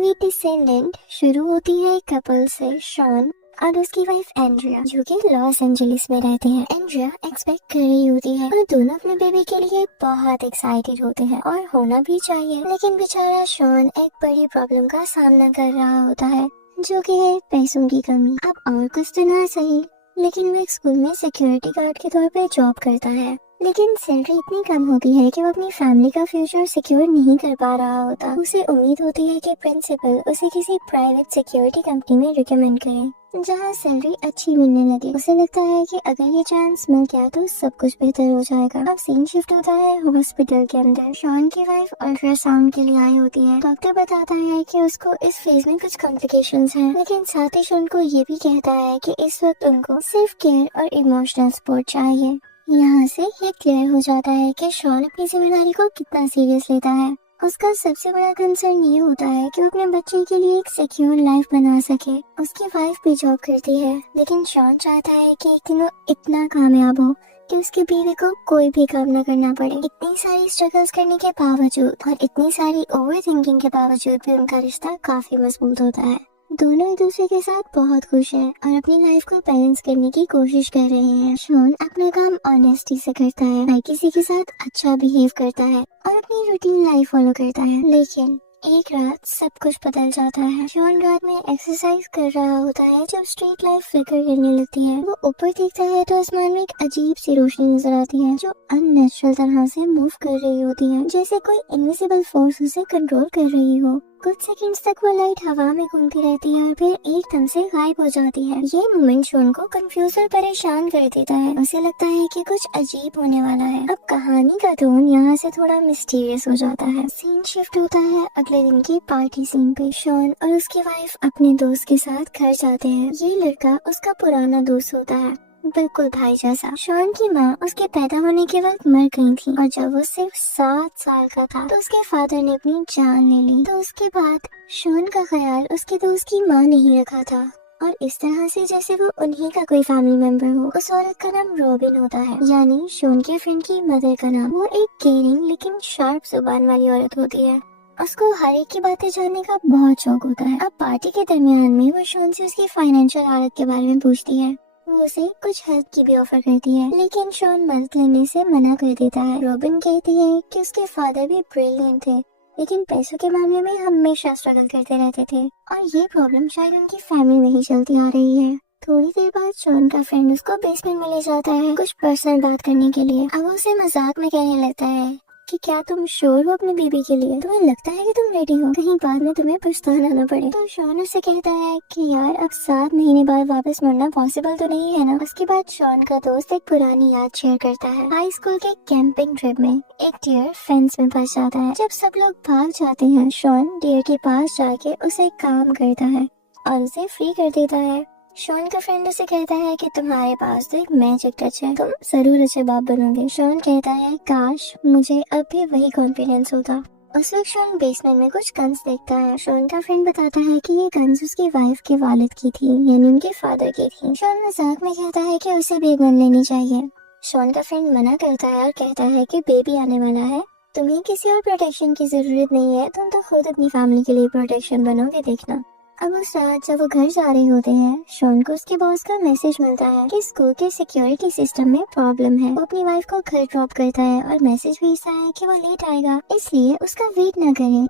Movie descendant शुरू होती है एक कपल से, शॉन और उसकी वाइफ एंड्रिया, जो कि लॉस एंजलिस में रहते हैं। एंड्रिया एक्सपेक्ट कर रही होती है और दोनों अपने बेबी के लिए बहुत एक्साइटेड होते हैं और होना भी चाहिए, लेकिन बेचारा शॉन एक बड़ी प्रॉब्लम का सामना कर रहा होता है, जो कि है पैसों की कमी। अब और कुछ तो ना सही, लेकिन वो एक स्कूल में सिक्योरिटी गार्ड के तौर पे जॉब करता है, लेकिन सैलरी इतनी कम होती है कि वो अपनी फैमिली का फ्यूचर सिक्योर नहीं कर पा रहा होता। उसे उम्मीद होती है कि प्रिंसिपल उसे किसी प्राइवेट सिक्योरिटी कंपनी में रिकमेंड करे जहां सैलरी अच्छी मिलने लगे। उसे लगता है कि अगर ये चांस मिल गया तो सब कुछ बेहतर हो जाएगा। अब सीन शिफ्ट होता है हॉस्पिटल के अंदर। शॉन की वाइफ अल्ट्रासाउंड के लिए आई होती है। डॉक्टर बताता है कि उसको इस फेज में कुछ कॉम्प्लिकेशंस हैं, लेकिन साथ ही शॉन को ये भी कहता है कि इस वक्त उनको सिर्फ केयर और इमोशनल सपोर्ट चाहिए। यहाँ से ये क्लियर हो जाता है कि शॉन अपनी जिम्मेदारी को कितना सीरियस लेता है। उसका सबसे बड़ा कंसर्न ये होता है कि वो अपने बच्चे के लिए एक सिक्योर लाइफ बना सके। उसकी वाइफ भी जॉब करती है, लेकिन शॉन चाहता है कि एक दिन वो इतना कामयाब हो कि उसकी बीवी को कोई भी काम न करना पड़े। इतनी सारी स्ट्रगल्स करने के बावजूद और इतनी सारी ओवर थिंकिंग के बावजूद भी उनका रिश्ता काफी मजबूत होता है। दोनों एक दूसरे के साथ बहुत खुश हैं और अपनी लाइफ को बैलेंस करने की कोशिश कर रहे हैं। शॉन अपना काम ऑनेस्टी से करता है, हर किसी के साथ अच्छा बिहेव करता है और अपनी रूटीन लाइफ फॉलो करता है। लेकिन एक रात सब कुछ बदल जाता है। शॉन रात में एक्सरसाइज कर रहा होता है जब स्ट्रीट लाइट फ्लिकर करने लगती है। वो ऊपर देखता है तो आसमान में एक अजीब सी रोशनी नजर आती है जो अननेचुरल तरह से मूव कर रही होती है, जैसे कोई इनविजिबल फोर्स उसे कंट्रोल कर रही हो। कुछ सेकंड्स तक वो लाइट हवा में घूमती रहती है और फिर एकदम से गायब हो जाती है। ये मोमेंट शॉन को कंफ्यूज और परेशान कर देता है। उसे लगता है कि कुछ अजीब होने वाला है। अब कहानी का टोन यहाँ से थोड़ा मिस्टीरियस हो जाता है। सीन शिफ्ट होता है अगले दिन की पार्टी सीन पे। शॉन और उसकी वाइफ अपने दोस्त के साथ घर जाते हैं। ये लड़का उसका पुराना दोस्त होता है, बिल्कुल भाई जैसा। शॉन की माँ उसके पैदा होने के वक्त मर गई थी और जब वो सिर्फ 7 साल का था तो उसके फादर ने अपनी जान ले ली। तो उसके बाद शॉन का ख्याल उसके दोस्त की माँ ने ही रखा था और इस तरह से जैसे वो उन्हीं का कोई फैमिली मेंबर हो। उस औरत का नाम रॉबिन होता है, यानी शॉन के फ्रेंड की मदर का नाम। वो एक केयरिंग लेकिन शार्प जुबान वाली औरत होती है। उसको हर एक की बातें जानने का बहुत शौक होता है। अब पार्टी के दरमियान में वो शॉन से उसकी फाइनेंशियल हालत के बारे में पूछती है। वो उसे कुछ हेल्प की भी ऑफर करती है, लेकिन शॉन मदद लेने से मना कर देता है। रॉबिन कहती है कि उसके फादर भी ब्रिलियंट थे, लेकिन पैसों के मामले में हमेशा स्ट्रगल करते रहते थे और ये प्रॉब्लम शायद उनकी फैमिली में ही चलती आ रही है। थोड़ी देर बाद शॉन का फ्रेंड उसको बेसमेंट में ले जाता है कुछ पर्सनल बात करने के लिए। अब उसे मजाक में कहने लगता है कि क्या तुम श्योर हो अपनी बेबी के लिए? तुम्हें लगता है कि तुम रेडी हो, कहीं बाद में तुम्हें पछताना न पड़े? तो शॉन उससे कहता है कि यार अब 7 महीने बाद वापस मुड़ना पॉसिबल तो नहीं है ना। उसके बाद शॉन का दोस्त एक पुरानी याद शेयर करता है। हाई स्कूल के कैंपिंग ट्रिप में एक डियर फेंस में फंस जाता है। जब सब लोग भाग जाते हैं, शॉन डियर के पास जाके उसे काम करता है और उसे फ्री कर देता है। शॉन का फ्रेंड उसे कहता है कि तुम्हारे पास तो एक मैजिक टच है, तुम जरूर अच्छे बाप बनोगे। शॉन कहता है काश मुझे अब भी वही कॉन्फिडेंस होता। उस वक्त शॉन बेसमेंट में कुछ गन्स देखता है। शॉन का फ्रेंड बताता है कि ये गन्स उसकी वाइफ के वालिद की थी, यानी उनके फादर की थी। शॉन मजाक में कहता है कि उसे भी एक गन लेनी चाहिए। शॉन का फ्रेंड मना करता है और कहता है कि बेबी आने वाला है, तुम्हें किसी और प्रोटेक्शन की जरूरत नहीं है, तुम तो खुद अपनी फैमिली के लिए प्रोटेक्शन बनोगे, देखना। अब उस रात जब वो घर जा रहे होते हैं, शॉन को उसके बॉस का मैसेज मिलता है कि स्कूल के सिक्योरिटी सिस्टम में प्रॉब्लम है। वो अपनी वाइफ को घर ड्रॉप करता है और मैसेज भेजता है कि वो लेट आएगा, इसलिए उसका वेट न करें।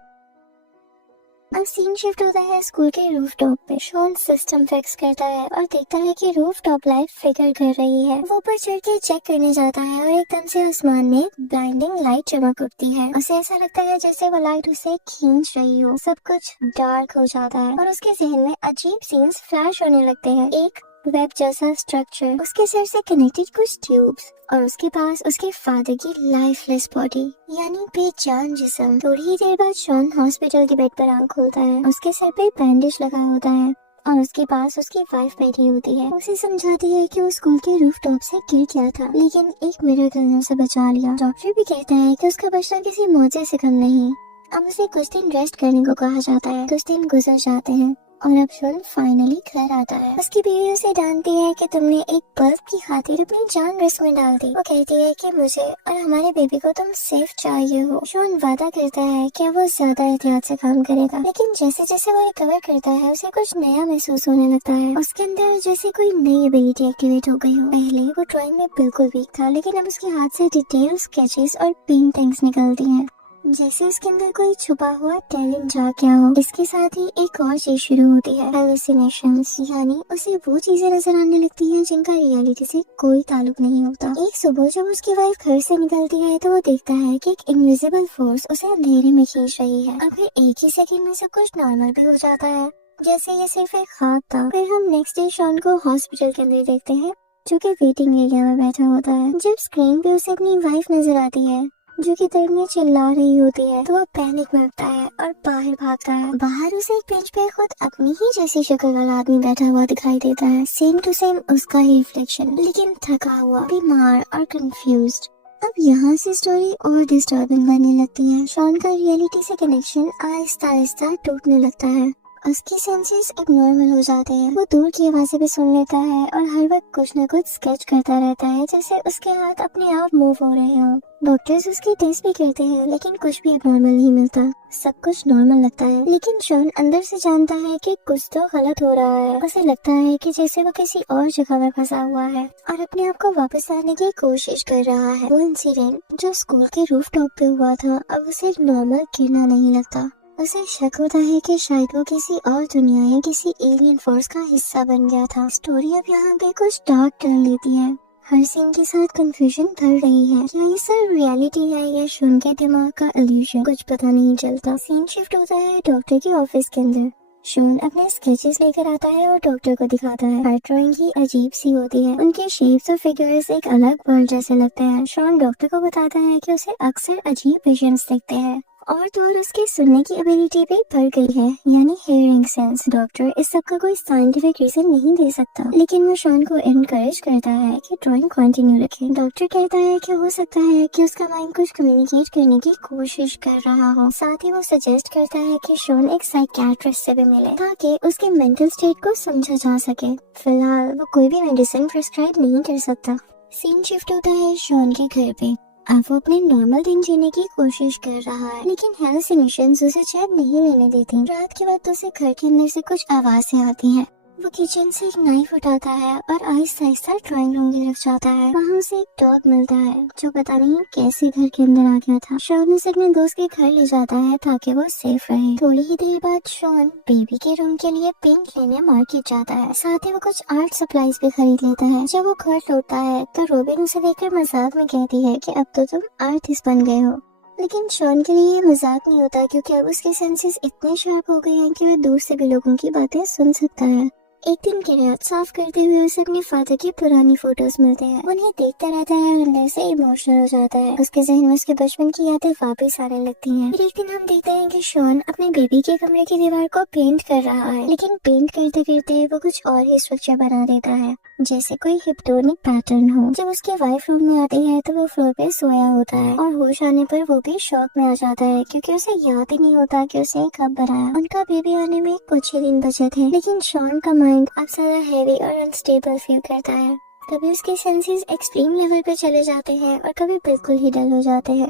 अब सीन शिफ्ट होता है स्कूल के रूफटॉप पे। शॉन सिस्टम फिक्स करता है और देखता है कि रूफटॉप लाइट फ्लिकर कर रही है। वो ऊपर चढ़ के चेक करने जाता है और एकदम से आसमान में ब्लाइंडिंग लाइट चमक उठती है। उसे ऐसा लगता है जैसे वो लाइट उसे खींच रही हो। सब कुछ डार्क हो जाता है और उसके जहन में अजीब सीन्स फ्लैश होने लगते हैं। एक वेब जैसा स्ट्रक्चर, उसके सर से कनेक्टेड कुछ ट्यूब्स और उसके पास उसके फादर की लाइफलेस बॉडी, यानी बेजान जिस्म। थोड़ी ही देर बाद शॉन हॉस्पिटल के बेड पर आंख खोलता है। उसके सर पे बैंडेज लगा होता है और उसके पास उसकी वाइफ बैठी होती है। उसे समझाती है कि वो स्कूल के रूफटॉप से गिर गया था, लेकिन एक मिरेकल ने उसे बचा लिया। डॉक्टर भी कहता है कि उसका बचना किसी मौजे से कम नहीं। अब उसे कुछ दिन रेस्ट करने को कहा जाता है। कुछ दिन गुजर जाते हैं और अब शॉन फाइनली घर आता है। उसकी बीवी उसे डांटती है कि तुमने एक बल्ब की खातिर अपनी जान रिस्क में डाल दी। वो कहती है कि मुझे और हमारे बेबी को तुम सेफ चाहिए हो। शॉन वादा करता है कि वो ज्यादा एहतियात से काम करेगा, लेकिन जैसे जैसे वो रिकवर करता है उसे कुछ नया महसूस होने लगता है। उसके अंदर जैसे कोई नई एबिलिटी एक्टिवेट हो गई हो। पहले वो ड्राइंग में बिल्कुल वीक था, लेकिन अब उसके हाथ से डिटेल स्केचेस और पेंटिंग्स निकलती हैं, जैसे उसके अंदर कोई छुपा हुआ टैलेंट जाग गया हो। इसके साथ ही एक और चीज शुरू होती है, हेलुसिनेशंस, यानी उसे वो चीजें नजर आने लगती हैं जिनका रियलिटी से कोई ताल्लुक नहीं होता। एक सुबह जब उसकी वाइफ घर से निकलती है तो वो देखता है कि एक इनविजिबल फोर्स उसे अंधेरे में खींच रही है। और फिर एक ही सेकंड में सब कुछ नॉर्मल भी हो जाता है, जैसे ये सिर्फ एक ख्वाब था। फिर हम नेक्स्ट डे शॉन को हॉस्पिटल के अंदर देखते हैं, जो कि वेटिंग एरिया में बैठा होता है। जब स्क्रीन पे उसे अपनी वाइफ नजर आती है जो कि दर्द में चिल्ला रही होती है, तो वो पैनिक में होता है और बाहर भागता है। बाहर उसे एक बेंच पे खुद अपनी ही जैसी शक्ल वाला आदमी बैठा हुआ दिखाई देता है, सेम टू सेम उसका ही रिफ्लेक्शन, लेकिन थका हुआ, बीमार और कंफ्यूज्ड। अब यहाँ से स्टोरी और डिस्टर्बिंग बनने लगती है। शॉन का रियलिटी से कनेक्शन आहिस्ता आहिस्ता टूटने लगता है। उसके सेंसेस एबनॉर्मल हो जाते हैं। वो दूर की आवाजें भी सुन लेता है और हर वक्त कुछ न कुछ स्केच करता रहता है, जैसे उसके हाथ अपने आप मूव हो रहे हो। डॉक्टर्स उसके टेस्ट भी करते हैं, लेकिन कुछ भी एबनॉर्मल नहीं मिलता। सब कुछ नॉर्मल लगता है, लेकिन शॉन अंदर से जानता है कि कुछ तो गलत हो रहा है। उसे लगता है कि जैसे वो किसी और जगह में फंसा हुआ है और अपने आप को वापस लाने की कोशिश कर रहा है। वो इंसिडेंट जो स्कूल के रूफटॉप पे हुआ था, अब उसे नॉर्मल गिरना नहीं लगता। उसे शक होता है कि शायद वो किसी और दुनिया या किसी एलियन फोर्स का हिस्सा बन गया था। स्टोरी अब यहाँ पे कुछ डार्क टर्न लेती है। हर सीन के साथ कंफ्यूजन बढ़ रही है। क्या ये सिर्फ रियलिटी है या शॉन के दिमाग का इल्यूजन? कुछ पता नहीं चलता। सीन शिफ्ट होता है डॉक्टर के ऑफिस के अंदर। शॉन अपने स्केचेस लेकर आता है और डॉक्टर को दिखाता है। हर ड्राइंग ही अजीब सी होती है, उनके शेप्स और फिगर्स एक अलग वर्ल्ड जैसे लगते हैं। शॉन डॉक्टर को बताता है कि उसे अक्सर अजीब विजन्स दिखते हैं और तो और उसके सुनने की एबिलिटी भी बढ़ गई है, यानी हियरिंग सेंस। डॉक्टर इस सब का कोई साइंटिफिक रीजन नहीं दे सकता, लेकिन वो शॉन को एनकरेज करता है कि ड्राइंग कंटिन्यू रखे। डॉक्टर कहता है कि हो सकता है कि उसका माइंड कुछ कम्युनिकेट करने की कोशिश कर रहा हो। साथ ही वो सजेस्ट करता है कि शॉन एक साइकियाट्रिस्ट से भी मिले ताकि उसके मेंटल स्टेट को समझा जा सके। फिलहाल वो कोई भी मेडिसिन प्रिस्क्राइब नहीं कर सकता। सीन शिफ्ट होता है शॉन के घर पे। अब वो अपने नॉर्मल दिन जीने की कोशिश कर रहा है, लेकिन हेलुसिनेशंस उसे चैन नहीं लेने देती। रात के वक्त उसे घर के अंदर से कुछ आवाजें आती हैं। वो किचन से एक नाइफ उठाता है और आहिस्ता आहिस्ता ड्राइंग रूम की तरफ जाता है। वहाँ उसे एक डॉग मिलता है जो पता नहीं कैसे घर के अंदर आ गया था। शॉन उसे अपने दोस्त के घर ले जाता है ताकि वो सेफ रहे। थोड़ी ही देर बाद शॉन बेबी के रूम के लिए पेंट लेने मार्केट जाता है। साथ ही वो कुछ आर्ट सप्लाईज भी खरीद लेता है। जब वो घर लौटता है तो रोबिन उसे देखकर मजाक में कहती है कि अब तो तुम आर्टिस्ट बन गए हो। लेकिन शॉन के लिए ये मजाक नहीं होता, क्योंकि अब उसके सेंसेस इतने शार्प हो गए हैं कि वह दूर से भी लोगों की बातें सुन सकता है। एक दिन की रात साफ करते हुए उसे अपने फादर की पुरानी फोटोज मिलते हैं। उन्हें देखता रहता है और अंदर से इमोशनल हो जाता है। उसके जहन में उसके बचपन की यादें वापस आने लगती हैं। फिर एक दिन हम देखते हैं कि शॉन अपने बेबी के कमरे की दीवार को पेंट कर रहा है, लेकिन पेंट करते करते वो कुछ और ही स्ट्रक्चर बना देता है, जैसे कोई हिप्नोटिक पैटर्न हो। जब उसकी वाइफ रूम में आती है तो वो फ्लोर पे सोया होता है और होश आने पर वो भी शॉक में आ जाता है, क्योंकि उसे याद ही नहीं होता कि उसे कब बनाया। उनका बेबी आने में कुछ ही दिन बचे थे, लेकिन शॉन का माइंड अब ज्यादा हैवी और अनस्टेबल फील करता है। कभी उसके सेंसेस एक्सट्रीम लेवल पे चले जाते हैं और कभी बिल्कुल ही डल हो जाते हैं।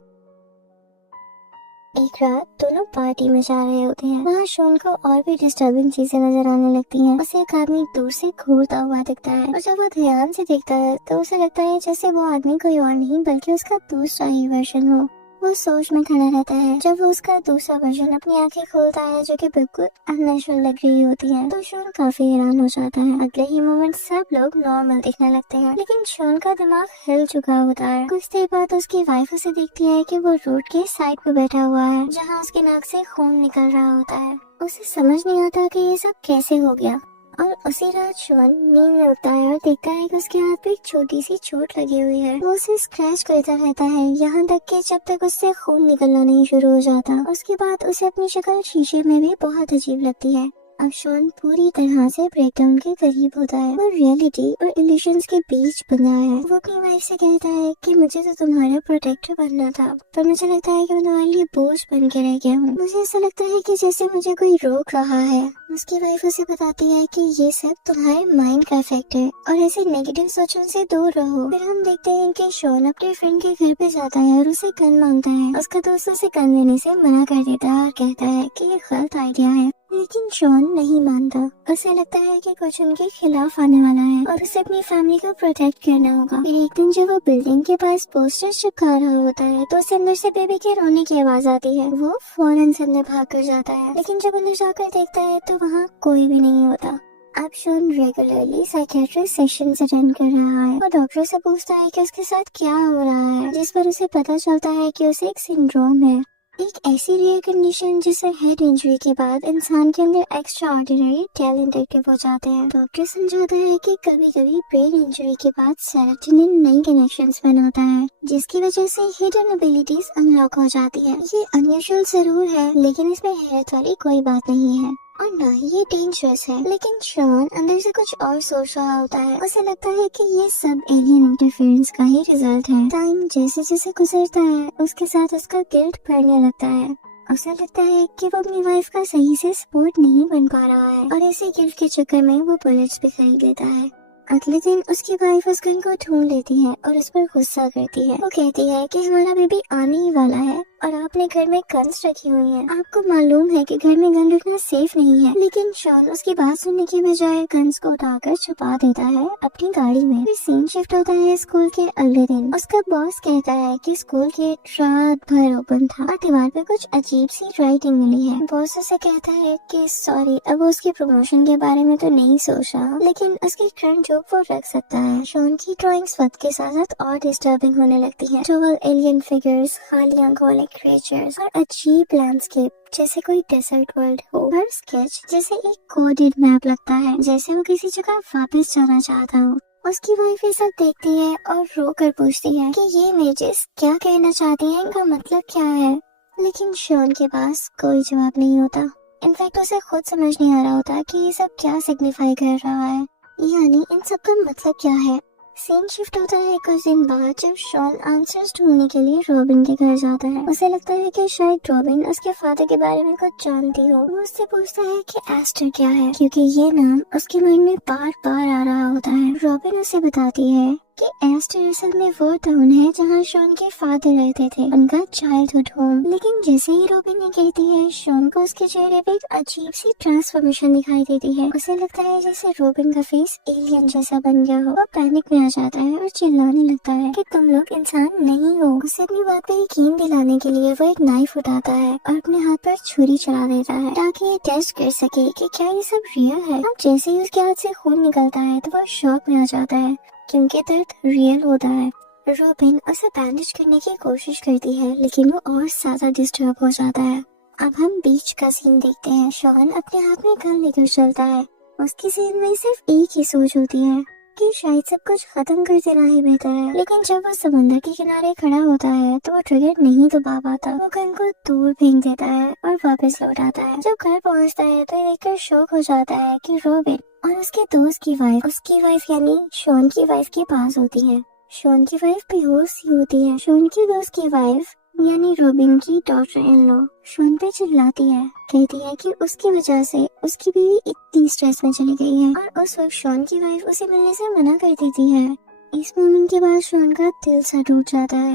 एक रात दोनों पार्टी में जा रहे होते हैं। वहाँ शॉन को और भी डिस्टर्बिंग चीजें नजर आने लगती हैं। उसे एक आदमी दूर से घूरता हुआ दिखता है और जब वो ध्यान से देखता है तो उसे लगता है जैसे वो आदमी कोई और नहीं बल्कि उसका दूसरा ही वर्जन हो। वो सोच में खड़ा रहता है जब वो उसका दूसरा वर्जन अपनी आंखें खोलता है, जो कि बिल्कुल अननेचुरल लग रही होती है। तो शॉन काफी हैरान हो जाता है। अगले ही मोमेंट सब लोग नॉर्मल दिखने लगते हैं, लेकिन शॉन का दिमाग हिल चुका होता है। कुछ देर बाद उसकी वाइफ उसे देखती है कि वो रोड के साइड पे बैठा हुआ है, जहाँ उसके नाक से खून निकल रहा होता है। उसे समझ नहीं आता कि ये सब कैसे हो गया। और उसी रात शॉन नींद में उठता है और देखता है कि उसके हाथ पे एक छोटी सी चोट लगी हुई है। वो उसे स्क्रैच करता रहता है यहाँ तक कि जब तक उससे खून निकलना नहीं शुरू हो जाता। उसके बाद उसे अपनी शक्ल शीशे में भी बहुत अजीब लगती है। अब शॉन पूरी तरह से ब्रेकडाउन के करीब होता है। वो रियलिटी और इल्यूशंस के बीच बंधा है। वो अपनी वाइफ से कहता है कि मुझे तो तुम्हारा प्रोटेक्टर बनना था, पर मुझे लगता है कि मैं तुम्हारे लिए बोझ बन के रह गया हूँ। मुझे ऐसा लगता है कि जैसे मुझे कोई रोक रहा है। उसकी वाइफ उसे बताती है कि ये सब तुम्हारे माइंड का इफेक्ट है और ऐसे नेगेटिव सोचों से दूर रहो। फिर हम देखते हैं कि शॉन अपने फ्रेंड के घर पे जाता है और उसे गन मांगता है। उसका दोस्त उसे गन देने से मना कर देता है और कहता है कि ये गलत आइडिया है, लेकिन शॉन नहीं मानता। उसे लगता है कि कुछ उनके खिलाफ आने वाला है और उसे अपनी फैमिली को प्रोटेक्ट करना होगा। फिर एक दिन जब वो बिल्डिंग के पास पोस्टर चिपका रहा होता है तो उसे अंदर से बेबी के रोने की आवाज आती है। वो फौरन से अंदर भाग कर जाता है, लेकिन जब अंदर जाकर देखता है तो वहाँ कोई भी नहीं होता। अब Shawn regularly psychiatrist sessions attend कर रहा है और डॉक्टर से पूछता है कि उसके साथ क्या हो रहा है, जिस पर उसे पता चलता है कि उसे एक सिंड्रोम है, एक ऐसी रेयर कंडीशन जिसे हेड इंजरी के बाद इंसान के अंदर एक्स्ट्रा ऑर्डिनरी टैलेंट एक्टिव हो जाते हैं। डॉक्टर समझाता है कि कभी कभी ब्रेन इंजरी के बाद सेरोटोनिन नई कनेक्शंस बनाता है, जिसकी वजह से हिडन एबिलिटीज अनलॉक हो जाती है। ये अनयूजुअल जरूर है, लेकिन इसमें हैरत वाली कोई बात नहीं है और ना ही ये डेंजरस है। लेकिन शॉन अंदर से कुछ और सोच रहा होता है। उसे लगता है कि ये सब एलियन इंटरफेरेंस का ही रिजल्ट है। टाइम जैसे जैसे गुजरता है उसके साथ उसका गिल्ट बढ़ने लगता है। उसे लगता है कि वो अपनी वाइफ का सही से सपोर्ट नहीं बन पा रहा है और इसी गिल्ट के चक्कर में वो बुलेट्स भी खरीद लेता है। अगले दिन उसकी वाइफ उस गन को ढूंढ लेती है और उस पर गुस्सा करती है। वो कहती है कि हमारा बेबी आने ही वाला है और आपने घर में गन्स रखी हुई हैं। आपको मालूम है कि घर में गन रखना सेफ नहीं है। लेकिन शॉन उसकी बात सुनने के बजाय गन्स को उठाकर छुपा देता है अपनी गाड़ी में। फिर सीन शिफ्ट होता है स्कूल के अगले दिन। उसका बॉस कहता है कि स्कूल गेट रात भर ओपन था और दीवार पे कुछ अजीब सी राइटिंग मिली है। बॉस उसे कहता है कि सॉरी, अब वो उसकी प्रमोशन के बारे में तो नहीं सोच रहा, लेकिन उसकी करंट जॉब वो रख सकता है। शॉन की ड्राइंग्स वक्त के साथ साथ और डिस्टर्बिंग होने लगती है। टॉल एलियन फिगर्स, खाली आंखों वाले क्रिएचर्स और अजीब लैंडस्केप जैसे कोई डेजर्ट वर्ल्ड हो। हर स्केच जैसे एक कोडेड मैप लगता है, जैसे वो किसी जगह वापस जाना चाहता हो। उसकी वाइफ ये सब देखती है और रो कर पूछती है कि ये इमेजेस क्या कहना चाहती हैं, इनका मतलब क्या है। लेकिन शॉन के पास कोई जवाब नहीं होता। इनफैक्ट उसे खुद समझ नहीं आ रहा होता कि ये सब क्या सिग्निफाई कर रहा है, यानी इन सब का मतलब क्या है। सीन शिफ्ट होता है कुछ दिन बाद जब शॉन आंसर्स ढूंढने के लिए रॉबिन के घर जाता है। उसे लगता है कि शायद रॉबिन उसके फादर के बारे में कुछ जानती हो। वो उससे पूछता है कि एस्टर क्या है, क्योंकि ये नाम उसके माइंड में बार बार आ रहा होता है। रॉबिन उसे बताती है कि एस्टर असल में वो टाउन है जहाँ शॉन के फादर रहते थे, उनका चाइल्डहुड होम। लेकिन जैसे ही रॉबिन ये कहती है, शॉन को उसके चेहरे पे एक अजीब सी ट्रांसफॉर्मेशन दिखाई देती है। उसे लगता है जैसे रॉबिन का फेस एलियन जैसा बन गया हो। वो पैनिक में आ जाता है और चिल्लाने लगता है कि तुम लोग इंसान नहीं हो। उसे अपनी बात पे यकीन दिलाने के लिए वो एक नाइफ उठाता है और अपने हाथ पर छुरी चला देता है ताकि ये टेस्ट कर सके कि क्या ये सब रियल है। अब जैसे ही उसके हाथ से खून निकलता है तो वो शॉक में आ जाता है क्योंकि दर्द रियल होता है। रॉबिन उसे बैंडेज करने की कोशिश करती है, लेकिन वो और ज्यादा डिस्टर्ब हो जाता है। अब हम बीच का सीन देखते हैं। शॉन अपने हाथ में गन लेकर चलता है। उसकी सीन में सिर्फ एक ही सोच होती है कि शायद सब कुछ खत्म कर देना ही बेहतर है। लेकिन जब वो समुद्र के किनारे खड़ा होता है तो वो ट्रिगर नहीं दबा पाता। वो गन को दूर फेंक देता है और वापस लौट आता है। जब घर पहुंचता है तो देखकर शौक हो जाता है कि रॉबिन और उसके दोस्त की वाइफ, उसकी वाइफ यानी शॉन की वाइफ के पास होती है। शॉन की वाइफ बेहोश सी होती है। शॉन की दोस्त की वाइफ यानी रॉबिन की डॉटर इन लॉ शॉन पे चिल्लाती है, कहती है कि उसकी वजह से उसकी बीवी इतनी स्ट्रेस में चली गई है और उस वक्त शॉन की वाइफ उसे मिलने से मना कर देती है। इस मोमेंट के बाद शॉन का दिल सा टूट जाता है।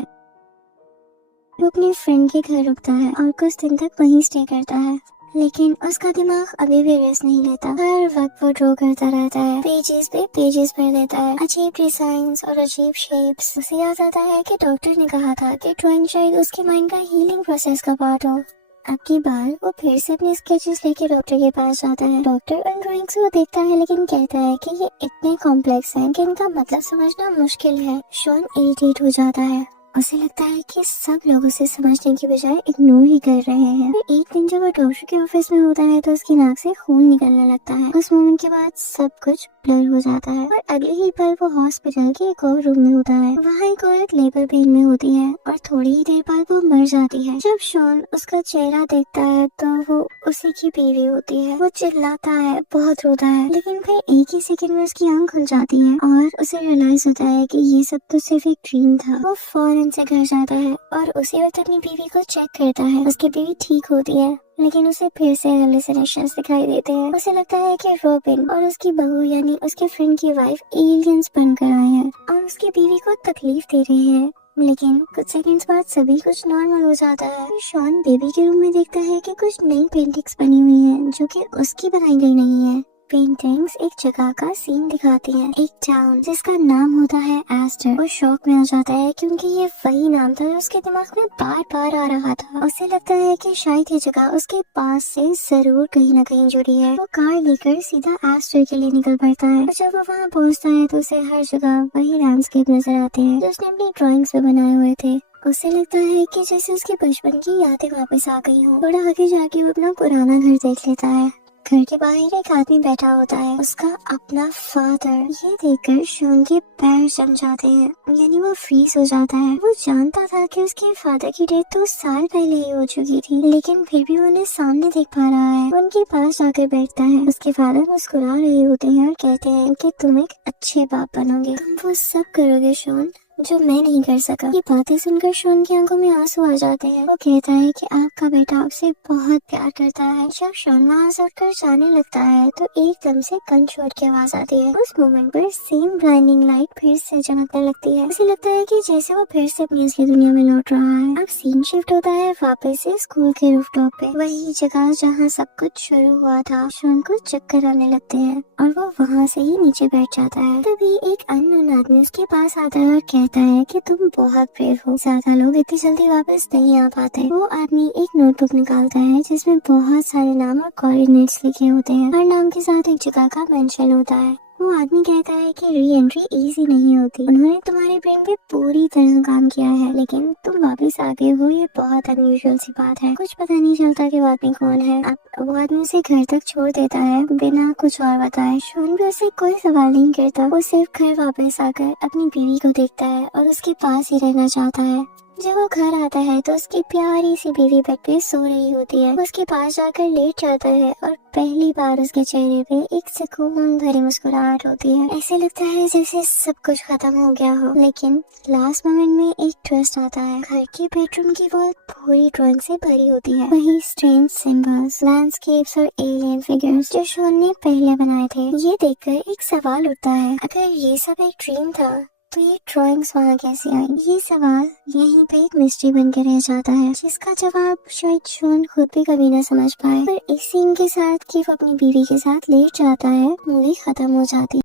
वो अपने फ्रेंड के घर रुकता है और कुछ दिन तक वहीं स्टे करता है, लेकिन उसका दिमाग अभी भी रेस्ट नहीं लेता। हर वक्त वो ड्रॉ करता रहता है, पेजेस पे पेजेस भर देता है, अजीब डिजाइन्स और अजीब शेप्स। उसे याद आता है कि डॉक्टर ने कहा था कि ड्राइंग शायद उसके माइंड का हीलिंग प्रोसेस का पार्ट हो। अब की बार वो फिर से अपने स्केचेस लेके डॉक्टर के पास जाता है। डॉक्टर उन ड्राइंग्स को देखता है लेकिन कहता है कि ये इतने कॉम्प्लेक्स हैं कि इनका मतलब समझना मुश्किल है। शॉन इरिटेट हो जाता है। उसे लगता है कि सब लोग उसे समझने की बजाय इग्नोर ही कर रहे हैं। फिर एक दिन जब वो डॉक्टर के ऑफिस में होता है तो उसकी नाक से खून निकलने लगता है। उस मोमेंट के बाद सब कुछ ब्लर हो जाता है और अगले ही पल वो हॉस्पिटल के एक और रूम में होता है। वहाँ एक औरत लेबर पेन में होती है और थोड़ी ही देर बाद वो मर जाती है। जब शॉन उसका चेहरा देखता है तो वो उसी की बीवी होती है। वो चिल्लाता है, बहुत रोता है, लेकिन फिर एक ही सेकंड में उसकी आंख खुल जाती है और उसे रियलाइज होता है कि ये सब तो सिर्फ एक ड्रीम था। वो फौरन से घर जाता है और उसी वक्त अपनी बीवी को चेक करता है। उसकी बीवी ठीक होती है, लेकिन उसे फिर से हेलुसिनेशंस दिखाई देते हैं। उसे लगता है कि रॉबिन और उसकी बहू यानी उसके फ्रेंड की वाइफ एलियंस बनकर आए हैं और उसकी बीवी को तकलीफ दे रहे हैं। लेकिन कुछ सेकंड्स बाद सभी कुछ नॉर्मल हो जाता है। शॉन बेबी के रूम में देखता है कि कुछ नई पेंटिंग्स बनी हुई हैं जो कि उसकी बनाई गई नहीं है। पेंटिंग्स एक जगह का सीन दिखाती हैं, एक टाउन जिसका नाम होता है एस्टर। वो शॉक में आ जाता है क्योंकि ये वही नाम था जो उसके दिमाग में बार बार आ रहा था। उसे लगता है कि शायद ये जगह उसके पास से जरूर कहीं न कहीं जुड़ी है। वो कार लेकर सीधा एस्टर के लिए निकल पड़ता है और जब वो वहाँ पहुँचता है तो उसे हर जगह वही लैंडस्केप नजर आते हैं जो उसने अपनी ड्राइंग्स में बनाए हुए थे। उसे लगता है कि जैसे उसके बचपन की यादें वापस आ गई हो। थोड़ा आगे जाके वो अपना पुराना घर देख लेता है। घर के बाहर एक आदमी बैठा होता है, उसका अपना फादर। ये देखकर शॉन के पैर जम जाते हैं, यानी वो फ्रीज हो जाता है। वो जानता था कि उसके फादर की डेथ 2 साल पहले ही हो चुकी थी, लेकिन फिर भी वो उन्हें सामने देख पा रहा है। वो उनके पास जाकर बैठता है। उसके फादर मुस्कुरा रहे होते हैं और कहते हैं कि तुम एक अच्छे बाप बनोगे, तुम वो सब करोगे शॉन जो मैं नहीं कर सका। ये बातें सुनकर शॉन की आंखों में आंसू आ जाते हैं। वो कहता है कि आपका बेटा आपसे बहुत प्यार करता है। जब शॉन वहाँ से उठकर जाने लगता है तो एकदम से गन शॉट की आवाज आती है। उस मोमेंट पर सेम ब्लाइंडिंग लाइट फिर से चमकने लगती है। उसे लगता है कि जैसे वो फिर से अपनी असली दुनिया में लौट रहा है। अब सीन शिफ्ट होता है वापस से स्कूल के रूफटॉप पे, वही जगह जहाँ सब कुछ शुरू हुआ था। शॉन को चक्कर आने लगते हैं और वो वहाँ से ही नीचे बैठ जाता है। तभी एक अननोन आदमी उसके पास आता है और कहता है कि तुम बहुत ब्रेव हो, ज्यादा लोग इतनी जल्दी वापस नहीं आ पाते। वो आदमी एक नोटबुक निकालता है जिसमें बहुत सारे नाम और कोऑर्डिनेट्स लिखे होते हैं। हर नाम के साथ एक जगह का मेंशन होता है। वो आदमी कहता है कि री एंट्री इजी नहीं होती। उन्होंने तुम्हारे ब्रेन पे पूरी तरह काम किया है, लेकिन तुम वापस आ गए हो, ये बहुत अनयूजुअल सी बात है। कुछ पता नहीं चलता कि वो आदमी कौन है। अब वो आदमी उसे घर तक छोड़ देता है बिना कुछ और बताए। शॉन भी उससे कोई सवाल नहीं करता। वो सिर्फ घर वापस आकर अपनी बीवी को देखता है और उसके पास ही रहना चाहता है। जब वो घर आता है तो उसकी प्यारी सी बीवी बेड पे सो रही होती है। उसके पास जाकर लेट जाता है और पहली बार उसके चेहरे पे एक सुकून भरी मुस्कुराहट होती है। ऐसे लगता है जैसे सब कुछ खत्म हो गया हो। लेकिन लास्ट मोमेंट में एक ट्विस्ट आता है। घर की बेडरूम की वॉल पूरी ड्राइंग से भरी होती है। वही स्ट्रेंज सिंबल्स, लैंडस्केप्स और एलियन फिगर्स जो शॉन ने पहले बनाए थे। ये देखकर एक सवाल उठता है, अगर ये सब एक ड्रीम था तो ये ड्राइंग्स वहाँ कैसे आई? ये सवाल यहीं पे एक मिस्ट्री बन के रह जाता है, जिसका जवाब शायद शॉन खुद भी कभी ना समझ पाए। पर इस सीन के साथ कि वो अपनी बीवी के साथ लेट जाता है, मूवी खत्म हो जाती है।